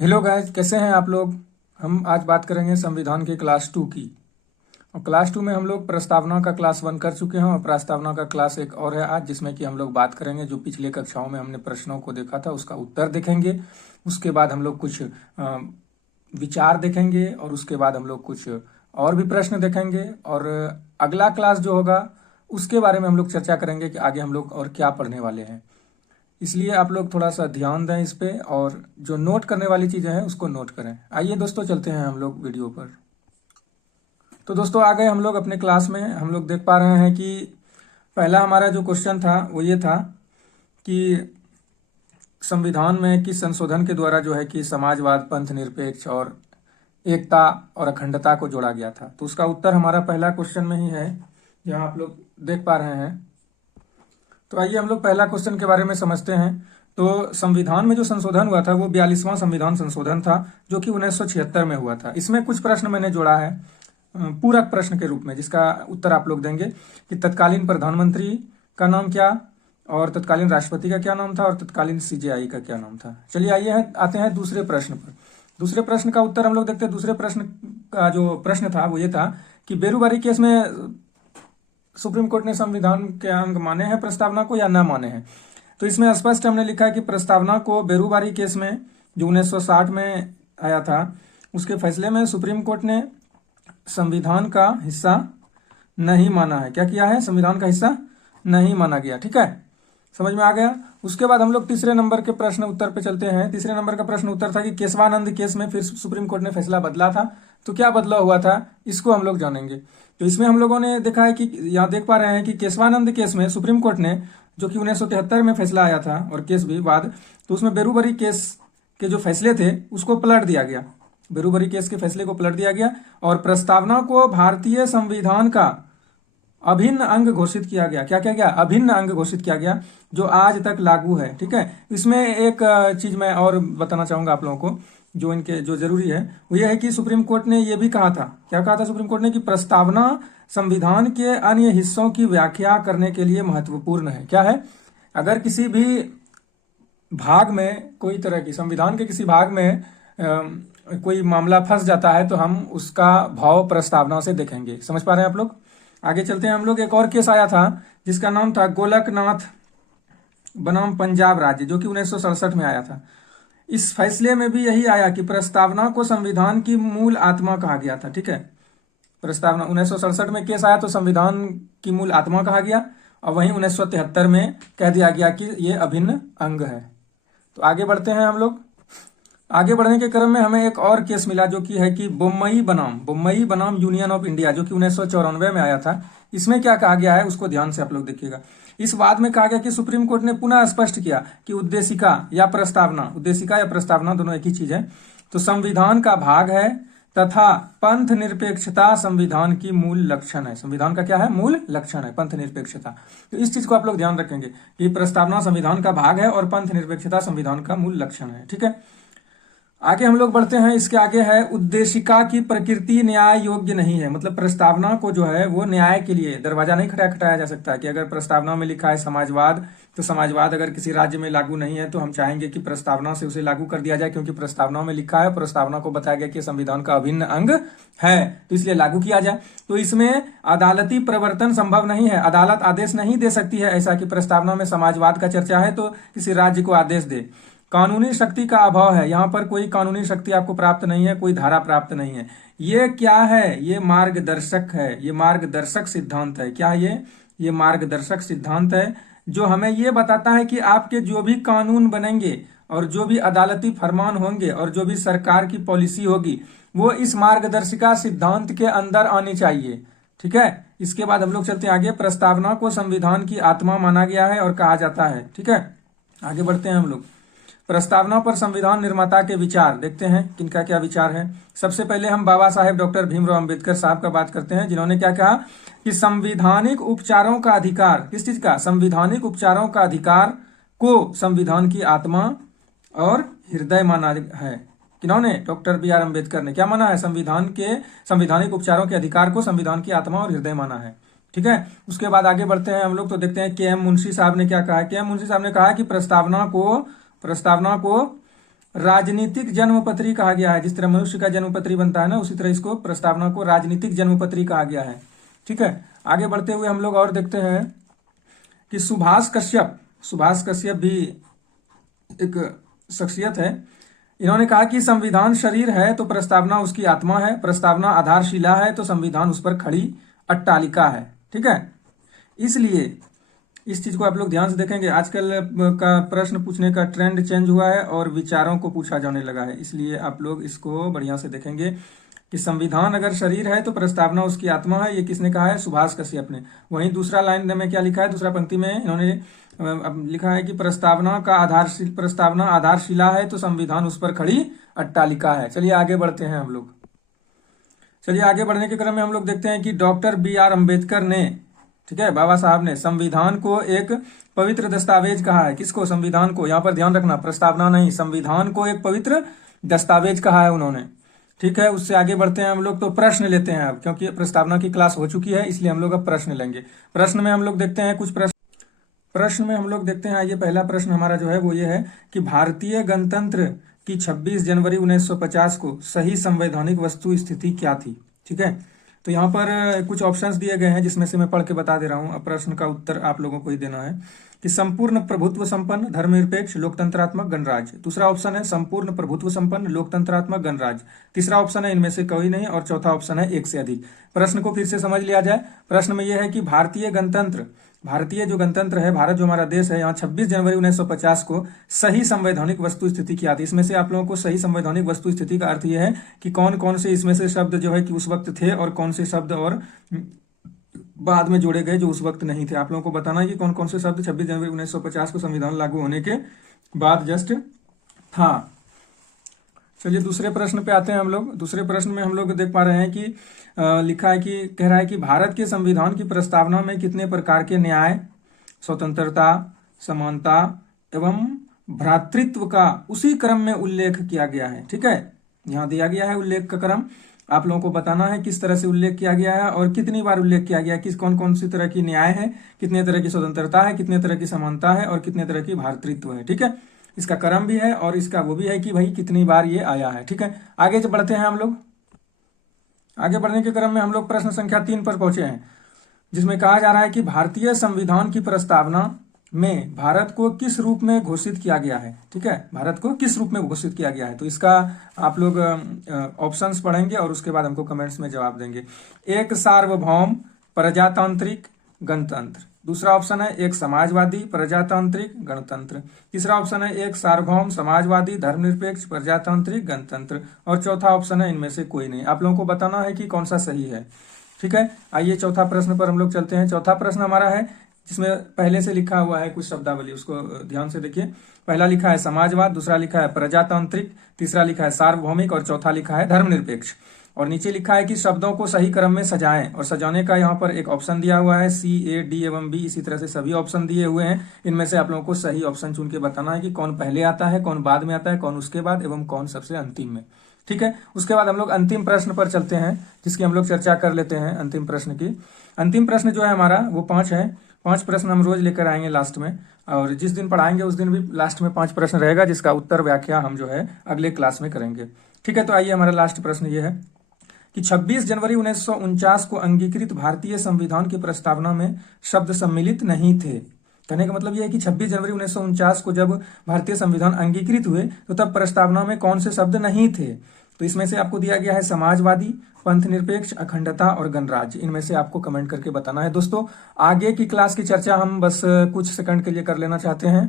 Hello guys, कैसे हैं आप लोग। हम आज बात करेंगे संविधान के क्लास 2 की। और क्लास 2 में हम लोग प्रस्तावना का क्लास 1 कर चुके हैं और प्रस्तावना का क्लास एक और है आज, जिसमें कि हम लोग बात करेंगे जो पिछले कक्षाओं में हमने प्रश्नों को देखा था उसका उत्तर देखेंगे। उसके बाद हम लोग कुछ विचार देखेंगे और उसके बाद हम लोग कुछ और भी प्रश्न देखेंगे। और अगला क्लास जो होगा उसके बारे में हम लोग चर्चा करेंगे कि आगे हम लोग और क्या पढ़ने वाले हैं। इसलिए आप लोग थोड़ा सा ध्यान दें इस पे और जो नोट करने वाली चीजें हैं उसको नोट करें। आइए दोस्तों, चलते हैं हम लोग वीडियो पर। तो दोस्तों, आ गए हम लोग अपने क्लास में। हम लोग देख पा रहे हैं कि पहला हमारा जो क्वेश्चन था वो ये था कि संविधान में किस संशोधन के द्वारा जो है कि समाजवाद, पंथ निरपेक्ष और एकता और अखंडता को जोड़ा गया था। तो उसका उत्तर हमारा पहला क्वेश्चन में ही है, जहां आप लोग देख पा रहे हैं। तो आइए हम लोग पहला क्वेश्चन के बारे में समझते हैं। तो संविधान में जो संशोधन हुआ था वो 42वां संविधान संशोधन था, जो कि 1976 में हुआ था। इसमें कुछ प्रश्न मैंने जोड़ा है पूरक प्रश्न के रूप में, जिसका उत्तर आप लोग देंगे कि तत्कालीन प्रधानमंत्री का नाम क्या, और तत्कालीन राष्ट्रपति का क्या नाम था, और तत्कालीन सीजेआई का क्या नाम था। चलिए आइए आते हैं दूसरे प्रश्न पर। दूसरे प्रश्न का उत्तर हम लोग देखते हैं। दूसरे प्रश्न का जो प्रश्न था वो ये था कि बेरूबारी केस में सुप्रीम कोर्ट ने संविधान के अंग माने हैं प्रस्तावना को या न माने हैं। तो इसमें स्पष्ट हमने लिखा है कि प्रस्तावना को बेरूबारी केस में जो 1960 में आया था उसके फैसले में सुप्रीम कोर्ट ने संविधान का हिस्सा नहीं माना है। क्या किया है? संविधान का हिस्सा नहीं माना गया। ठीक है, समझ में आ गया। उसके बाद हम लोग तीसरे नंबर के प्रश्न उत्तर पे चलते हैं। तीसरे नंबर का प्रश्न उत्तर था कि केशवानंद केस में फिर सुप्रीम कोर्ट ने फैसला बदला था। तो क्या बदला हुआ था इसको हम लोग जानेंगे। तो इसमें हम लोगों ने देखा है कि यहाँ देख पा रहे हैं कि केशवानंद केस में सुप्रीम कोर्ट ने, जो कि 1973 में फैसला आया था और केस भी बाद, तो उसमें बेरूबरी केस के जो फैसले थे उसको पलट दिया गया। बेरूबरी केस के फैसले को पलट दिया गया और प्रस्तावना को भारतीय संविधान का अभिन्न अंग घोषित किया गया। क्या किया गया? अभिन्न अंग घोषित किया गया, जो आज तक लागू है। ठीक है, इसमें एक चीज मैं और बताना चाहूंगा आप लोगों को, जो इनके जो जरूरी है वो ये है कि सुप्रीम कोर्ट ने ये भी कहा था। क्या कहा था सुप्रीम कोर्ट ने? कि प्रस्तावना संविधान के अन्य हिस्सों की व्याख्या करने के लिए महत्वपूर्ण है। क्या है? अगर किसी भी भाग में, कोई तरह की संविधान के किसी भाग में कोई मामला फंस जाता है तो हम उसका भाव प्रस्तावना से देखेंगे। समझ पा रहे हैं आप लोग? आगे चलते हैं हम लोग। एक और केस आया था जिसका नाम था गोलकनाथ बनाम पंजाब राज्य, जो कि 1967 में आया था। इस फैसले में भी यही आया कि प्रस्तावना को संविधान की मूल आत्मा कहा गया था। ठीक है, प्रस्तावना 1967 में केस आया तो संविधान की मूल आत्मा कहा गया, और वहीं 1973 में कह दिया गया कि ये अभिन्न अंग है। तो आगे बढ़ते हैं हम लोग। आगे बढ़ने के क्रम में हमें एक और केस मिला, जो कि है कि बोम्मई बनाम यूनियन ऑफ इंडिया, जो कि 1994 में आया था। इसमें क्या कहा गया है उसको ध्यान से आप लोग देखिएगा। इस वाद में कहा गया कि सुप्रीम कोर्ट ने पुनः स्पष्ट किया कि उद्देशिका या प्रस्तावना दोनों एक ही चीज है, तो संविधान का भाग है तथा पंथ निरपेक्षता संविधान की मूल लक्षण है। संविधान का क्या है? मूल लक्षण है, पंथ निरपेक्षता। तो इस चीज को आप लोग ध्यान रखेंगे कि प्रस्तावना संविधान का भाग है और पंथ निरपेक्षता संविधान का मूल लक्षण है। ठीक है, आगे हम लोग बढ़ते हैं। इसके आगे है उद्देशिका की प्रकृति न्याय योग्य नहीं है। मतलब प्रस्तावना को जो है वो न्याय के लिए दरवाजा नहीं खटखटाया जा सकता है कि अगर प्रस्तावना में लिखा है समाजवाद, तो समाजवाद अगर किसी राज्य में लागू नहीं है तो हम चाहेंगे कि प्रस्तावना से उसे लागू कर दिया जाए, क्योंकि प्रस्तावना में लिखा है, प्रस्तावना को बताया गया कि संविधान का अभिन्न अंग है, तो इसलिए लागू किया जाए। तो इसमें अदालती प्रवर्तन संभव नहीं है। अदालत आदेश नहीं दे सकती है ऐसा कि प्रस्तावना में समाजवाद का चर्चा है तो किसी राज्य को आदेश दे। कानूनी शक्ति का अभाव है, यहाँ पर कोई कानूनी शक्ति आपको प्राप्त नहीं है, कोई धारा प्राप्त नहीं है। ये क्या है? ये मार्गदर्शक है, ये मार्गदर्शक सिद्धांत है। क्या ये मार्गदर्शक सिद्धांत है जो हमें ये बताता है कि आपके जो भी कानून बनेंगे और जो भी अदालती फरमान होंगे और जो भी सरकार की पॉलिसी होगी वो इस मार्गदर्शिका सिद्धांत के अंदर आनी चाहिए। ठीक है, इसके बाद हम लोग चलते हैं आगे। प्रस्तावना को संविधान की आत्मा माना गया है और कहा जाता है। ठीक है, आगे बढ़ते हैं हम लोग। प्रस्तावना पर संविधान निर्माता के विचार देखते हैं, किनका क्या विचार है। सबसे पहले हम बाबा साहेब डॉक्टर भीमराव अंबेडकर साहब का बात करते हैं, जिन्होंने क्या कहा कि संवैधानिक उपचारों का अधिकार, किस चीज का? संवैधानिक उपचारों का अधिकार को संविधान की आत्मा और हृदय माना है। किन्होंने? डॉक्टर बी आर अम्बेडकर ने क्या माना है? संवैधानिक उपचारों के अधिकार को संविधान की आत्मा और हृदय माना है। ठीक है, उसके बाद आगे बढ़ते हैं हम लोग तो देखते हैं के एम मुंशी साहब ने क्या कहा। के एम मुंशी साहब ने कहा कि प्रस्तावना को राजनीतिक जन्मपत्री कहा गया है। जिस तरह मनुष्य का जन्मपत्री बनता है ना, उसी तरह इसको प्रस्तावना को राजनीतिक जन्मपत्री कहा गया है। ठीक है, आगे बढ़ते हुए हम लोग और देखते हैं कि सुभाष कश्यप भी एक शख्सियत है। इन्होंने कहा कि संविधान शरीर है तो प्रस्तावना उसकी आत्मा है, प्रस्तावना आधारशिला है तो संविधान उस पर खड़ी अट्टालिका है। ठीक है, इसलिए इस चीज को आप लोग ध्यान से देखेंगे। आजकल का प्रश्न पूछने का ट्रेंड चेंज हुआ है और विचारों को पूछा जाने लगा है, इसलिए आप लोग इसको बढ़िया से देखेंगे कि संविधान अगर शरीर है तो प्रस्तावना उसकी आत्मा है। ये किसने कहा है? सुभाष कश्यप ने। वहीं दूसरा लाइन में क्या लिखा है, दूसरा पंक्ति में इन्होंने लिखा है कि प्रस्तावना आधारशिला है तो संविधान उस पर खड़ी अट्टालिका है। चलिए आगे बढ़ते हैं हम लोग। चलिए आगे बढ़ने के क्रम में हम लोग देखते हैं कि डॉक्टर B.R. अम्बेडकर ने, ठीक है, बाबा साहब ने संविधान को एक पवित्र दस्तावेज कहा है। किसको? संविधान को। यहाँ पर ध्यान रखना, प्रस्तावना नहीं, संविधान को एक पवित्र दस्तावेज कहा है उन्होंने। ठीक है, उससे आगे बढ़ते हैं हम लोग। तो प्रश्न लेते हैं अब, क्योंकि प्रस्तावना की क्लास हो चुकी है, इसलिए हम लोग अब प्रश्न लेंगे। प्रश्न में हम लोग देखते हैं कुछ प्रश्न में हम लोग देखते हैं। ये पहला प्रश्न हमारा जो है वो ये है कि भारतीय गणतंत्र की 26 जनवरी 1950 को सही संवैधानिक वस्तु स्थिति क्या थी? ठीक है, तो यहाँ पर कुछ ऑप्शंस दिए गए हैं जिसमें से मैं पढ़ के बता दे रहा हूँ। अब प्रश्न का उत्तर आप लोगों को ही देना है कि संपूर्ण प्रभुत्व संपन्न धर्मनिरपेक्ष लोकतंत्रात्मक गणराज्य। दूसरा ऑप्शन है संपूर्ण प्रभुत्व संपन्न लोकतंत्रात्मक गणराज्य। तीसरा ऑप्शन है इनमें से कोई नहीं, और चौथा ऑप्शन है एक से अधिक। प्रश्न को फिर से समझ लिया जाए। प्रश्न में यह है कि भारतीय जो गणतंत्र है, भारत जो हमारा देश है, यहाँ 26 जनवरी 1950 को सही संवैधानिक वस्तु स्थिति क्या थी। इसमें से आप लोगों को सही संवैधानिक वस्तु स्थिति का अर्थ यह है कि कौन कौन से इसमें से शब्द जो है कि उस वक्त थे और कौन से शब्द और बाद में जोड़े गए जो उस वक्त नहीं थे। आप लोगों को बताना है कि कौन कौन से शब्द 26 जनवरी 1950 को संविधान लागू होने के बाद जस्ट था। चलिए दूसरे प्रश्न पे आते हैं हम लोग। दूसरे प्रश्न में हम लोग देख पा रहे हैं कि लिखा है कि कह रहा है कि भारत के संविधान की प्रस्तावना में कितने प्रकार के न्याय, स्वतंत्रता, समानता एवं भ्रातृत्व का उसी क्रम में उल्लेख किया गया है। ठीक है, यहाँ दिया गया है उल्लेख का क्रम। आप लोगों को बताना है किस तरह से उल्लेख किया गया है और कितनी बार उल्लेख किया गया है, किस कौन कौन सी तरह की न्याय है, कितने तरह की स्वतंत्रता है, कितने तरह की समानता है और कितने तरह की भ्रातृत्व है। ठीक है, इसका क्रम भी है और इसका वो भी है कि भाई कितनी बार ये आया है। ठीक है, आगे बढ़ते हैं हम लोग। आगे बढ़ने के क्रम में हम लोग प्रश्न संख्या 3 पर पहुंचे हैं, जिसमें कहा जा रहा है कि भारतीय संविधान की प्रस्तावना में भारत को किस रूप में घोषित किया गया है। ठीक है, भारत को किस रूप में घोषित किया गया है, तो इसका आप लोग ऑप्शंस पढ़ेंगे और उसके बाद हमको कमेंट्स में जवाब देंगे। एक सार्वभौम प्रजातांत्रिक गणतंत्र, दूसरा ऑप्शन है एक समाजवादी प्रजातांत्रिक गणतंत्र, तीसरा ऑप्शन है एक सार्वभौम समाजवादी धर्मनिरपेक्ष प्रजातांत्रिक गणतंत्र, और चौथा ऑप्शन है इनमें से कोई नहीं। आप लोगों को बताना है कि कौन सा सही है। ठीक है, आइए चौथा प्रश्न पर हम लोग चलते हैं। चौथा प्रश्न हमारा है जिसमें पहले से लिखा हुआ है कुछ शब्दावली, उसको ध्यान से देखिए। पहला लिखा है समाजवाद, दूसरा लिखा है प्रजातांत्रिक, तीसरा लिखा है सार्वभौमिक और चौथा लिखा है धर्मनिरपेक्ष। और नीचे लिखा है कि शब्दों को सही क्रम में सजाएं, और सजाने का यहाँ पर एक ऑप्शन दिया हुआ है C, A, D एवं B। इसी तरह से सभी ऑप्शन दिए हुए हैं। इनमें से आप लोगों को सही ऑप्शन चुन के बताना है कि कौन पहले आता है, कौन बाद में आता है, कौन उसके बाद एवं कौन सबसे अंतिम में। ठीक है, उसके बाद हम लोग अंतिम प्रश्न पर चलते हैं, जिसकी हम लोग चर्चा कर लेते हैं अंतिम प्रश्न की। अंतिम प्रश्न जो है हमारा वो 5 है। 5 प्रश्न हम रोज लेकर आएंगे लास्ट में, और जिस दिन पढ़ाएंगे उस दिन भी लास्ट में 5 प्रश्न रहेगा, जिसका उत्तर व्याख्या हम जो है अगले क्लास में करेंगे। ठीक है, तो आइए हमारा लास्ट प्रश्न ये है कि 26 जनवरी 1949 को अंगीकृत भारतीय संविधान की प्रस्तावना में शब्द सम्मिलित नहीं थे। कहने का मतलब यह है कि 26 जनवरी 1949 को जब भारतीय संविधान अंगीकृत हुए तो तब प्रस्तावना में कौन से शब्द नहीं थे। तो इसमें से आपको दिया गया है समाजवादी, पंथ निरपेक्ष, अखंडता और गणराज्य। इनमें से आपको कमेंट करके बताना है। दोस्तों आगे की क्लास की चर्चा हम बस कुछ सेकंड के लिए कर लेना चाहते हैं।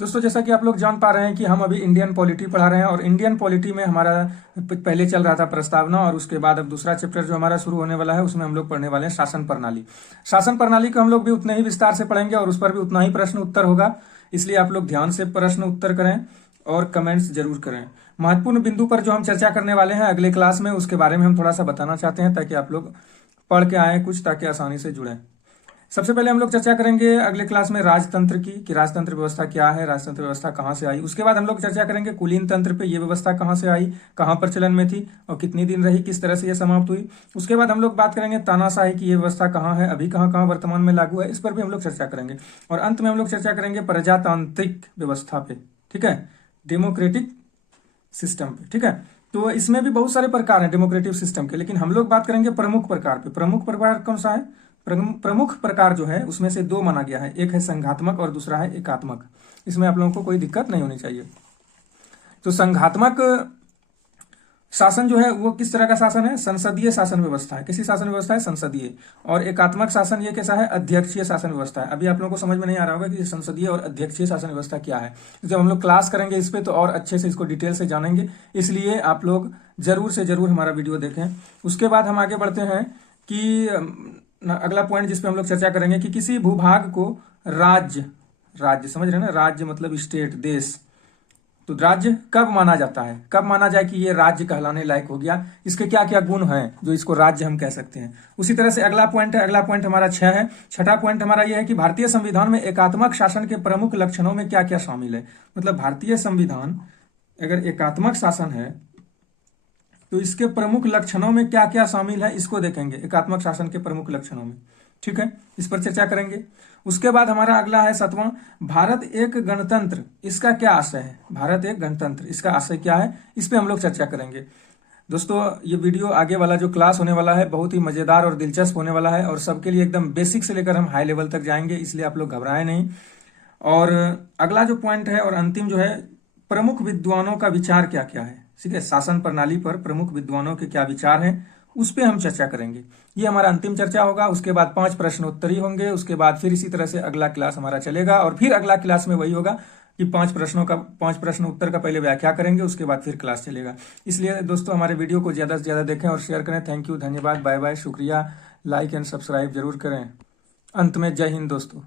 दोस्तों जैसा कि आप लोग जान पा रहे हैं कि हम अभी इंडियन पॉलिटी पढ़ा रहे हैं, और इंडियन पॉलिटी में हमारा पहले चल रहा था प्रस्तावना, और उसके बाद अब दूसरा चैप्टर जो हमारा शुरू होने वाला है उसमें हम लोग पढ़ने वाले हैं शासन प्रणाली। शासन प्रणाली को हम लोग भी उतने ही विस्तार से पढ़ेंगे और उस पर भी उतना ही प्रश्न उत्तर होगा, इसलिए आप लोग ध्यान से प्रश्न उत्तर करें और कमेंट्स जरूर करें। महत्वपूर्ण बिंदु पर जो हम चर्चा करने वाले हैं अगले क्लास में, उसके बारे में हम थोड़ा सा बताना चाहते हैं ताकि आप लोग पढ़ के आए कुछ, ताकि आसानी से जुड़ें। सबसे पहले हम लोग चर्चा करेंगे अगले क्लास में राजतंत्र की, कि राजतंत्र व्यवस्था क्या है, राजतंत्र व्यवस्था कहाँ से आई। उसके बाद हम लोग चर्चा करेंगे कुलीन तंत्र पे, ये व्यवस्था कहाँ से आई, कहाँ पर चलन में थी और कितनी दिन रही, किस तरह से ये समाप्त हुई। उसके बाद हम लोग बात करेंगे तानाशाही की, ये व्यवस्था कहाँ है, अभी कहाँ कहाँ वर्तमान में लागू है, इस पर भी हम लोग चर्चा करेंगे। और अंत में हम लोग चर्चा करेंगे प्रजातांत्रिक व्यवस्था पे। ठीक है, डेमोक्रेटिक सिस्टम पे, ठीक है। तो इसमें भी बहुत सारे प्रकार हैं डेमोक्रेटिक सिस्टम के, लेकिन हम लोग बात करेंगे प्रमुख प्रकार पे। प्रमुख प्रकार कौन सा है? प्रमुख प्रकार जो है उसमें से दो माना गया है, एक है संघात्मक और दूसरा है एकात्मक। इसमें आप लोगों को कोई दिक्कत नहीं होनी चाहिए। तो संघात्मक शासन जो है वो किस तरह का शासन है? संसदीय शासन व्यवस्था है। किसी शासन व्यवस्था है? संसदीय। और एकात्मक शासन ये कैसा है? अध्यक्षीय शासन व्यवस्था है। अभी आप लोगों को समझ में नहीं आ रहा होगा कि संसदीय और अध्यक्षीय शासन व्यवस्था क्या है। जब हम लोग क्लास करेंगे इस पे तो और अच्छे से इसको डिटेल से जानेंगे, इसलिए आप लोग जरूर से जरूर हमारा वीडियो देखें। उसके बाद हम आगे बढ़ते हैं कि अगला पॉइंट जिसपे हम लोग चर्चा करेंगे कि किसी भूभाग को राज्य, राज्य समझ रहे हैं ना, राज्य मतलब स्टेट, देश। तो राज्य कब माना जाता है? कब माना जाए कि ये राज्य कहलाने लायक हो गया? इसके क्या क्या गुण हैं जो इसको राज्य हम कह सकते हैं? उसी तरह से अगला पॉइंट है, अगला पॉइंट हमारा 6 है। छठा पॉइंट हमारा ये है कि भारतीय संविधान में एकात्मक शासन के प्रमुख लक्षणों में क्या क्या शामिल है। मतलब भारतीय संविधान अगर एकात्मक शासन है तो इसके प्रमुख लक्षणों में क्या क्या शामिल है, इसको देखेंगे एकात्मक शासन के प्रमुख लक्षणों में, ठीक है। इस पर चर्चा करेंगे। उसके बाद हमारा अगला है 7वां, भारत एक गणतंत्र, इसका क्या आशय है? भारत एक गणतंत्र, इसका आशय क्या है? इस पे हम लोग चर्चा करेंगे। दोस्तों ये वीडियो आगे वाला जो क्लास होने वाला है बहुत ही मजेदार और दिलचस्प होने वाला है और सबके लिए एकदम बेसिक से लेकर हम हाई लेवल तक जाएंगे, इसलिए आप लोग घबराएं नहीं। और अगला जो पॉइंट है और अंतिम जो है, प्रमुख विद्वानों का विचार क्या क्या है, ठीक है। शासन प्रणाली पर प्रमुख विद्वानों के क्या विचार हैं उस पे हम चर्चा करेंगे। ये हमारा अंतिम चर्चा होगा। उसके बाद 5 प्रश्नोत्तरी होंगे। उसके बाद फिर इसी तरह से अगला क्लास हमारा चलेगा और फिर अगला क्लास में वही होगा कि 5 प्रश्न उत्तर का पहले व्याख्या करेंगे, उसके बाद फिर क्लास चलेगा। इसलिए दोस्तों हमारे वीडियो को ज्यादा से ज्यादा देखें और शेयर करें। थैंक यू, धन्यवाद, बाय बाय, शुक्रिया। लाइक एंड सब्सक्राइब जरूर करें। अंत में जय हिंद दोस्तों।